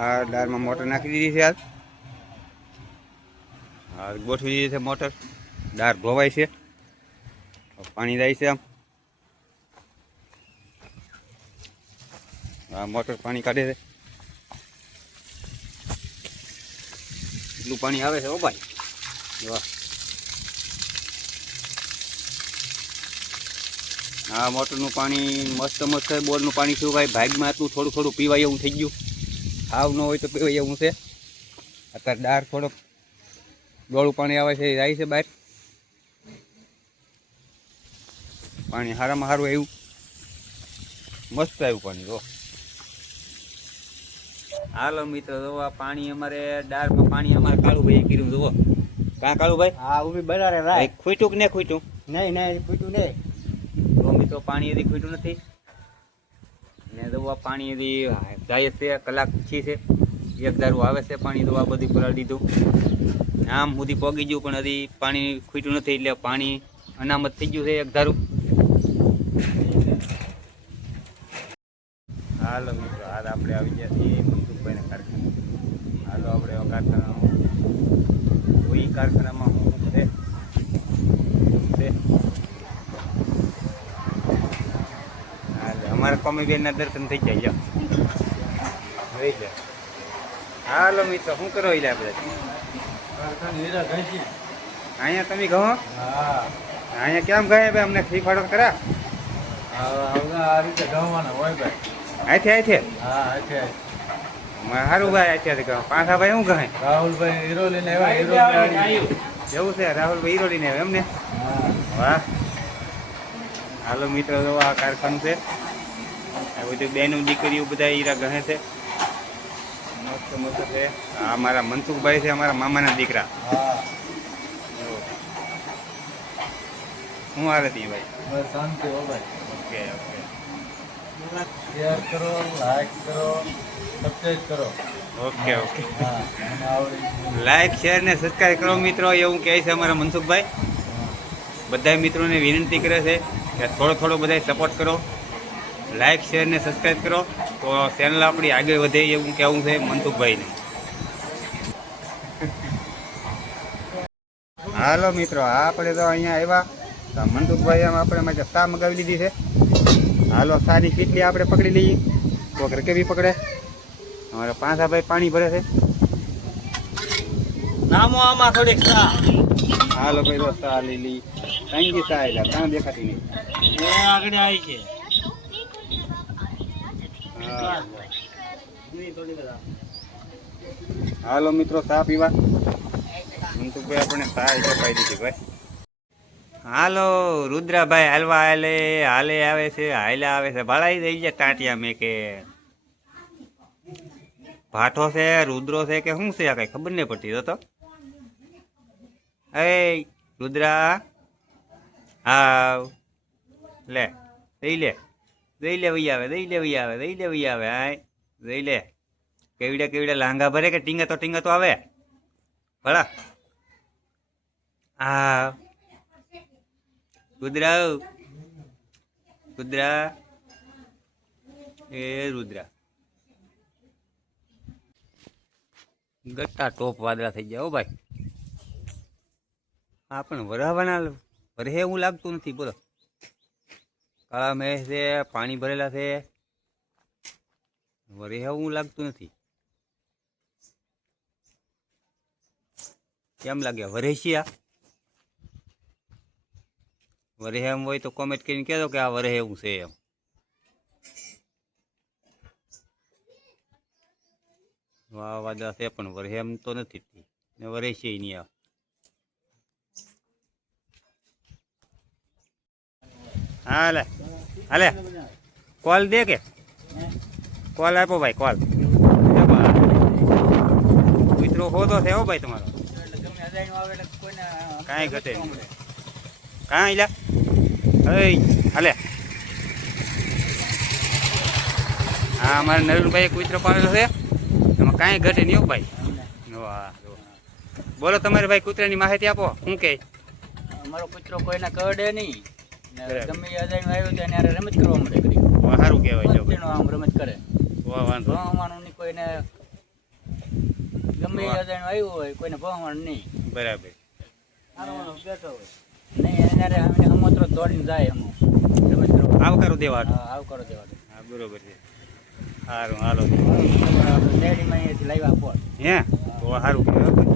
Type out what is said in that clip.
આ દાળમાં મોટર નાખી દીધી છે. હા ગોઠવી દીધી છે મોટર. દાળ ધોવાય છે, પાણી જાય છે. આમ આ મોટર પાણી કાઢે છે. એટલું પાણી આવે છે. ઓ ભાઈ વાહ. આ મોટરનું પાણી મસ્ત મસ્ત છે. બોરનું પાણી શું ભાઈ ભાગમાં હતું થોડું થોડું પીવાય એવું થઈ ગયું. હાવ ન હોય તો પીવાય એવું છે. અત્યારે દાળ થોડોક ડોળું પાણી આવે છે, એ જાય છે બહાર. પાણી સારામાં સારું આવ્યું, મસ્ત આવ્યું પાણી. જો હાલો મિત્રો, જો આ પાણી અમારે દાળમાં પાણી અમારે કાળુભાઈ કર્યું. જુઓ કાં કાળુભાઈ? હા ઉભી બરાબર રાય. ખૂટ્યું કે નહીં ખૂટ્યું? નહીં નહીં ખૂટ્યું નહીં. તો મિત્રો પાણી એથી ખૂટ્યું નથી ને. જો આ પાણી એથી જાય છે, કલાક પછી છે, એક ધારું આવે છે પાણી. તો આ બધું પલાળી દીધું, આમ સુધી પોગી ગયું, પણ હજી પાણી ખૂટ્યું નથી. એટલે પાણી અનામત થઈ ગયું છે એક ધારું. હાલો મિત્રો, હાલ આપણે આવી ગયા છીએ મનસુખભાઈના કારખાના. હાલો આપણે કારખાનામાં કોઈ કારખાનામાં હું છે અમારા કોમીબેનના દર્શન થઈ જાય. જોઈ લે. હાલો મિત્રો, શું કરો એટલે આપણે અહીંયા તમે કહો. અહીંયા કેમ કહે ભાઈ? અમને ફ્રી ફાળો કરા. આ રીતે ગમવાના હોય ભાઈ. આથી હા આથી સારું ભાઈ. અત્યારે કહો પાછા ભાઈ શું કહે? રાહુલભાઈ હીરો લઈને આવ્યા. એવું છે? રાહુલભાઈ હીરો લઈને આવ્યા એમને? વાહ. હાલો મિત્રો, જો આ કારખાનું છે. આ બધું બેનું દીકરીઓ બધા હીરા ગહે છે. મસ્ત મસ્ત છે. આ મારા મનસુખભાઈ છે, અમારા મામાના દીકરા. શું હાલે તી ભાઈ? શાંતિ હો ભાઈ. Okay okay. શેર કરો, લાઈક કરો, સબસ્ક્રાઇબ કરો. Okay okay. હા મને આવડી. લાઈક શેર ને સબસ્ક્રાઈબ કરો મિત્રો, એવું કહે છે અમારા મનસુખભાઈ. બધા મિત્રોને વિનંતી કરે છે કે થોડો થોડો બધા સપોર્ટ કરો, લાઈક શેર ને સબસ્ક્રાઈબ કરો, તો ચેનલ આપણી આગળ વધે એવું કહેવું છે મનસુખભાઈને. હાલો મિત્રો, આપણે તો અહીંયા આવ્યા તો મનસુખભાઈ આમ આપણે માટે ચા મગાવી લીધી છે. હાલો સાની કેટલી આપણે પકડી લઈએ, કોક રકેબી પકડે. અમારા પાંસાભાઈ પાણી ભરે છે. નામો આમાં થોડીક ચા. હાલો ભાઈ, તો ચા લઈ લઈ. કાંઈ ચા એટલે કાં દેખાતી નહીં. આગળ આવી છે. હાલો મિત્રો, ચા પીવા. મનસુખભાઈ આપણે ચા એટલે પાઈ દીધી ભાઈ. હાલો રુદ્રાભાઈ હાલવા હાલે હાલે આવે છે, હાલ્યા આવે છે. ભાડાઈ દઈ જાય ટાંટિયા મેં કે ભાઠો છે, રુદ્રો છે કે શું છે? આ કઈ ખબર નહીં પડતી. તો એ રુદ્રા હા લે દઈ લે વહી આવે, દઈ લે વહી આવે. હા દઈ લે. કેવડે લાંગા ભરે કે ટીંગા તો આવે ભલા. હા રુદ્રા એ રુદ્રા ગટ્ટા ટોપ વાદળા થઈ ગયા. હો ભાઈ, હા પણ વરાવાના વરે એવું લાગતું નથી. બોલો, કાળા મેઘ છે, પાણી ભરેલા છે, વરે એવું લાગતું નથી. કેમ લાગે વરેશિયા? વરે એમ હોય તો કોમેન્ટ કરીને કહેજો કે આ વરે એવું છે એમ. વાહ વાદળા છે પણ વરે એમ તો નથી ને વરેશિયા નહીં આવે. હાલે હાલે કોલ દે કે કોલ આપો ભાઈ, કોલ. મિત્રો હોતો છે હો ભાઈ તમારો, કાંઈ ઘટે નહીં. કાં ઈલા હાલે. હા અમારા નરેનભાઈ કૂતરો પાડેલો છે, એમાં કાંઈ ઘટે નહીં હો ભાઈ. બોલો તમારે ભાઈ કૂતરાની માહિતી આપો. શું કે અમારો કૂતરો કોઈને કરડે નહીં, ગમે અજાણ્યું આવ્યું ત્યાં રમત કરવા મળે. સારું કહેવાય. આમ રમત કરે. વાંધો નહીં. ભણવાનું નહીં, કોઈને ગમે એ અજાણ્યું આવ્યું હોય કોઈને ભણવાનું નહીં. બરાબર. બેઠો હોય નહીં એને અમે હમોતરો દોડીને જાય અમુક રમત કરવા. આવકારો દેવાનો. હા, આવકારો દેવાનો. હા બરોબર છે. સારું હાલો. શેરડીમાં અહીંયાથી લાવ્યા પોટ. હે તો સારું કહેવાય.